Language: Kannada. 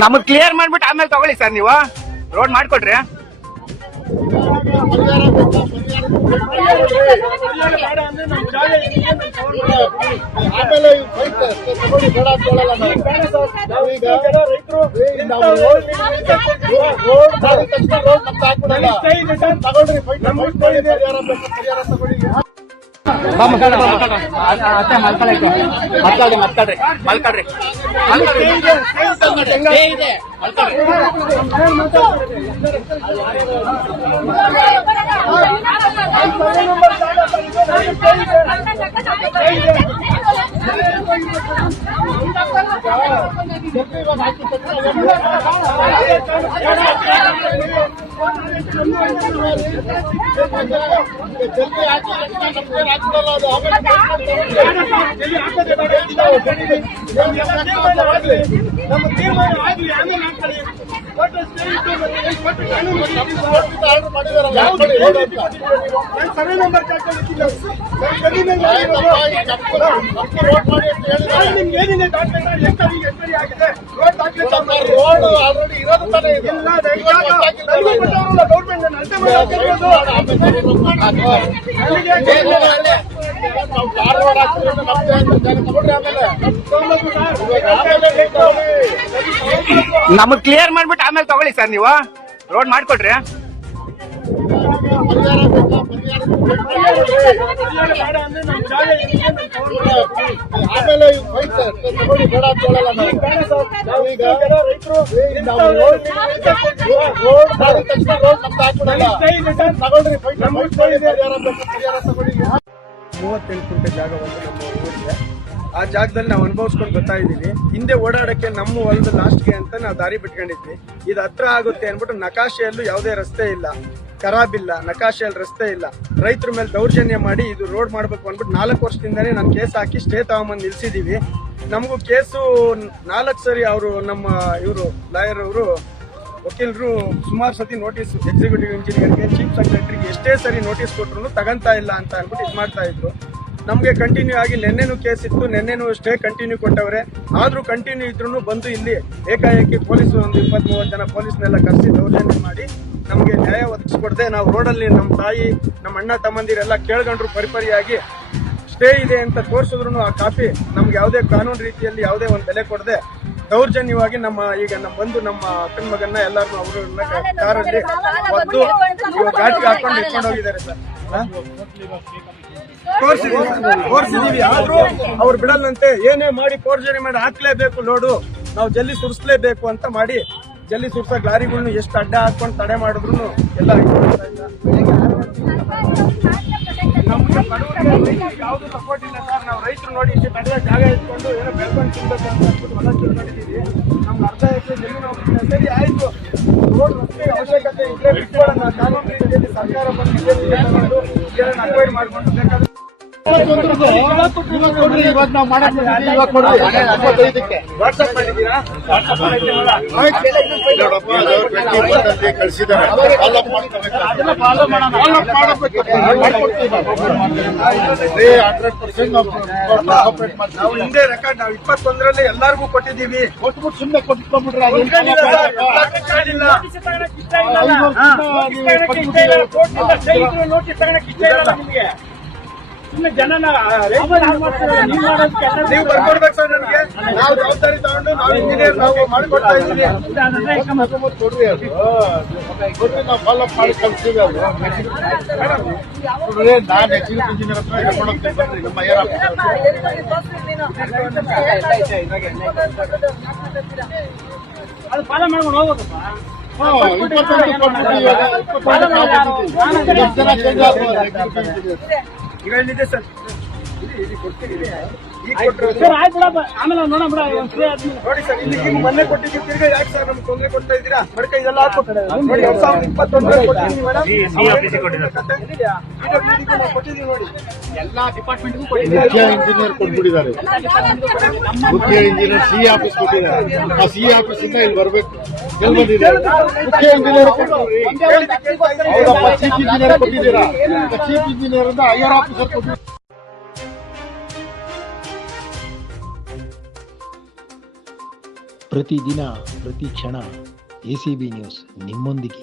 ನಮಗ್ ಕ್ಲಿಯರ್ ಮಾಡ್ಬಿಟ್ಟು ಆಮೇಲೆ ತಗೊಳ್ಳಿ ಸರ್, ನೀವು ರೋಡ್ ಮಾಡ್ಕೊಟ್ರಿ. ನಮಗ್ ಕ್ಲಿಯರ್ ಮಾಡ್ಬಿಟ್ಟು ಆಮೇಲೆ ತಗೊಳ್ಳಿ ಸರ್, ನೀವು ರೋಡ್ ಮಾಡ್ಕೊಟ್ರಿ. ಗುಂಟೆ ಜಾಗವನ್ನು ನಮ್ಮ ಊರಿಗೆ, ಆ ಜಾಗದಲ್ಲಿ ನಾವು ಅನುಭವಿಸ್ಕೊಂಡು ಬರ್ತಾ ಇದ್ದೀವಿ. ಹಿಂದೆ ಓಡಾಡಕ್ಕೆ ನಮ್ಮ ಹೊಲದ ಲಾಸ್ಟ್ಗೆ ಅಂತ ನಾವು ದಾರಿ ಬಿಟ್ಕೊಂಡಿದ್ವಿ. ಇದು ಹತ್ರ ಆಗುತ್ತೆ ಅಂದ್ಬಿಟ್ಟು ನಕಾಶೆಯಲ್ಲೂ ಯಾವುದೇ ರಸ್ತೆ ಇಲ್ಲ, ಖರಾಬ್ ಇಲ್ಲ, ನಕಾಶೆಯಲ್ಲಿ ರಸ್ತೆ ಇಲ್ಲ. ರೈತರ ಮೇಲೆ ದೌರ್ಜನ್ಯ ಮಾಡಿ ಇದು ರೋಡ್ ಮಾಡಬೇಕು ಅಂದ್ಬಿಟ್ಟು 4 ವರ್ಷದಿಂದಾನೇ ನಾನು ಕೇಸ್ ಹಾಕಿ ಸ್ಟೇ ತಗೊಂಬಂದು ನಿಲ್ಸಿದ್ದೀವಿ. ನಮಗೂ ಕೇಸು 4 ಸರಿ ಅವರು ನಮ್ಮ ಇವರು ಲಾಯರ್ ಅವರು ವಕೀಲರು ಸುಮಾರು ಸತಿ ನೋಟಿಸ್ ಎಕ್ಸಿಕ್ಯೂಟಿವ್ ಇಂಜಿನಿಯರ್ಗೆ, ಚೀಫ್ ಸೆಕ್ರೆಟರಿಗೆ ಎಷ್ಟೇ ಸರಿ ನೋಟಿಸ್ ಕೊಟ್ಟರು ತಗೊಂತಾ ಇಲ್ಲ ಅಂತ ಅಂದ್ಬಿಟ್ಟು ಇದು ಮಾಡ್ತಾ ಇದ್ರು. ನಮಗೆ ಕಂಟಿನ್ಯೂ ಆಗಿ ನೆನ್ನೆನೂ ಕೇಸ್ ಇತ್ತು, ನೆನ್ನೆನೂ ಸ್ಟೇ ಕಂಟಿನ್ಯೂ ಕೊಟ್ಟವ್ರೆ. ಆದರೂ ಕಂಟಿನ್ಯೂ ಇದ್ರೂ ಬಂದು ಇಲ್ಲಿ ಏಕಾಏಕಿ ಪೊಲೀಸರು ಒಂದು 20-30 ಜನ ಪೊಲೀಸ್ನೆಲ್ಲ ಕರೆಸಿ ದೌರ್ಜನ್ಯ ಮಾಡಿ ನಮಗೆ ನ್ಯಾಯ ಒದಗಿಸ್ಕೊಡದೆ ನಾವು ರೋಡಲ್ಲಿ ನಮ್ಮ ತಾಯಿ, ನಮ್ಮ ಅಣ್ಣ ತಮ್ಮಂದಿರೆಲ್ಲ ಕೇಳ್ಕೊಂಡ್ರು ಪರಿಪರಿಯಾಗಿ ಸ್ಟೇ ಇದೆ ಅಂತ ತೋರಿಸಿದ್ರು ಆ ಕಾಪಿ ನಮ್ಗೆ ಯಾವುದೇ ಕಾನೂನು ರೀತಿಯಲ್ಲಿ ಯಾವುದೇ ಒಂದು ಬೆಲೆ ಕೊಡದೆ ದೌರ್ಜನ್ಯವಾಗಿ ನಮ್ಮ ಬಂದು ನಮ್ಮ ಅಕ್ಕನ ಮಗನ್ನ ಎಲ್ಲಾರು ಅವ್ರನ್ನ ಕಾರಲ್ಲಿ ಒದ್ದು ಘಾಟಿಗೆ ಹಾಕೊಂಡು ಇಟ್ಕೊಂಡು ಹೋಗಿದ್ದಾರೆ ಸರ್. ತೋರಿಸಿದೀವಿ, ಆದ್ರೂ ಅವ್ರು ಬಿಡಲ್ಲಂತೆ. ಏನೇ ಮಾಡಿ ಫೋರ್ಜರಿ ಮಾಡಿ ಹಾಕ್ಲೇಬೇಕು ಲೋಡು, ನಾವು ಜಲ್ಲಿ ಸುರಿಸ್ಲೇಬೇಕು ಅಂತ ಮಾಡಿ ಜಲ್ಲಿ ಸುರ್ಸಕ್ ಲಾರಿಗಳ್ನು ಎಷ್ಟು ಅಡ್ಡ ಹಾಕೊಂಡು ತಡೆ ಮಾಡಿದ್ರು ಎಲ್ಲ ಯಾವ್ದು ಸಪೋರ್ಟ್ ಇಲ್ಲ ಸರ್. ನಾವು ರೈತರು ನೋಡಿ ಇಷ್ಟು ಕಡೆ ಜಾಗ ಇಟ್ಕೊಂಡು ಏನೋ ಬೆಳ್ಕೊಂಡು ತಿನ್ಬೇಕು ಅಂತ ಅಂದ್ಬಿಟ್ಟು ಹೊಲ ಮಾಡಿದ್ದೀವಿ. ನಮ್ಗೆ ಅರ್ಧ ಎಕರೆ ಜಮೀನು ಸರಿ ಆಯ್ತು, ರೋಡ್ ರಸ್ತೆ ಅವಶ್ಯಕತೆ ಇದ್ರೆ ಬಿಟ್ಕೊಳ್ಳೋಣ. ಕಾನೂನು ರೀತಿಯಲ್ಲಿ ಸರ್ಕಾರ ಬಂದು ಅಕ್ವೈರ್ ಮಾಡ್ಕೊಂಡು ಬೇಕಾದ್ರೆ ವಾಟ್ಸ್ಆಪ್ ಮಾಡಿದ್ದೀರಾ? ನಾವು ಹಿಂದೆ ರೆಕಾರ್ಡ್ ನಾವು 21ರಲ್ಲಿ ಎಲ್ಲಾರ್ಗೂ ಕೊಟ್ಟಿದ್ದೀವಿ. ಸುಮ್ಮನೆ ಕೊಟ್ಕೊಂಡ್ಬಿಟ್ರೆ ನೀವು ಬರ್ಕೊಡ್ಬೇಕು ಸರ್ ನನಗೆ. ನಾವು ಜವಾಬ್ದಾರಿ ತಗೊಂಡು ನಾವು ಇಂಜಿನಿಯರ್ ನಾವು ಮಾಡಿಕೊಡ್ತಾ ಇದ್ದೀವಿ. ಕೊಡ್ರಿ ಅದು ಕೊಡ್ರಿ, ನಾವು ಫಾಲೋಅಪ್ ಮಾಡಿ ಕಳ್ಸ್ತೀವಿ. ಅದು ನೋಡ್ರಿ, ನಾನು ಎಕ್ಸಿಕ್ಯೂಟಿವ್ ಇಂಜಿನಿಯರ್ ಹತ್ರ ಕರ್ಕೊಂಡು ಹೋಗ್ತೀನಿ ಬನ್ರಿ. ನಮ್ಮ ಏರ್ ಆಫೀಸರ್ ಅದು ಫಾಲೋ ಮಾಡ್ಕೊಂಡು ಹೋಗೋದಪ್ಪ. 20 ಕೊಟ್ಬಿಟ್ಟು ಇವಾಗ 20 ನಾವು ಬಂದಿದ್ದೀವಿ. 10 ಜನ ಚೇಂಜ್ ಆಗ್ಬೋದು ಎಕ್ಸಿಕ್ಯೂಟಿವ್ ಇಂಜಿನಿಯರ್. ಈಗ ಇಲ್ಲಿದೆ ಸರ್, ಇಲ್ಲಿ ಕೊಡ್ತೀವಿ. ಈಗ ಕೊಟ್ಟರೆ ಸರ್ ಆಯ್ತು ಬಿಡಪ್ಪ, ಆಮೇಲೆ ನೋಡೋಣ ಬಿಡ. ಒಂದ್ಸರಿ ಆದ್ಮೇಲೆ ನೋಡಿ ಸರ್, ಇಲ್ಲಿ ಈಗ ಮೊನ್ನೆ ಕೊಟ್ಟಿದ್ದೀವಿ. ತಿರ್ಗಾ ಯಾಕೆ ಸರ್ ನಮ್ಗೆ ತೊಂದರೆ ಕೊಡ್ತಾ ಇದ್ದೀರಾ? ಬಡ್ಕ ಇದೆಲ್ಲ ಹಾಕ್ಕೊಟ್ರೆ ನೋಡಿ 2021 ಕೊಟ್ಟಿದ್ದೀವಿ ಮೇಡಮ್. ಕೊಟ್ಟಿದ್ದೀವಿ ನೋಡಿ. ಎಲ್ಲಾ ಡಿಪಾರ್ಟ್ಮೆಂಟ್ಗೂ ಮುಖ್ಯ ಇಂಜಿನಿಯರ್ ಕೊಟ್ಬಿಟ್ಟಿದ್ದಾರೆ. ಮುಖ್ಯ ಇಂಜಿನಿಯರ್ ಸಿ ಆಫೀಸ್ ಕೊಟ್ಟಿದ್ದಾರೆ. ಆ ಸಿ ಆಫೀಸ್ ಇಂದ ಇಲ್ಲಿ ಬರ್ಬೇಕು. ಎಲ್ಲಿ ಬಂದಿದೆ ಮುಖ್ಯ ಇಂಜಿನಿಯರ್ ಕೊಟ್ಟಿದ್ದೀರಿ? ಹೌದಪ್ಪ, ಚೀಫ್ ಇಂಜಿನಿಯರ್ ಕೊಟ್ಟಿದ್ದೀರಾ? ಚೀಫ್ ಇಂಜಿನಿಯರ್ ಅಂತ ಐಆರ್ ಆಫೀಸರ್ ಕೊಟ್ಟಿದ್ದೀರಾ? ಪ್ರತಿದಿನ ಪ್ರತಿ ಕ್ಷಣ ಎಸಿಬಿ ನ್ಯೂಸ್ ನಿಮ್ಮೊಂದಿಗೆ.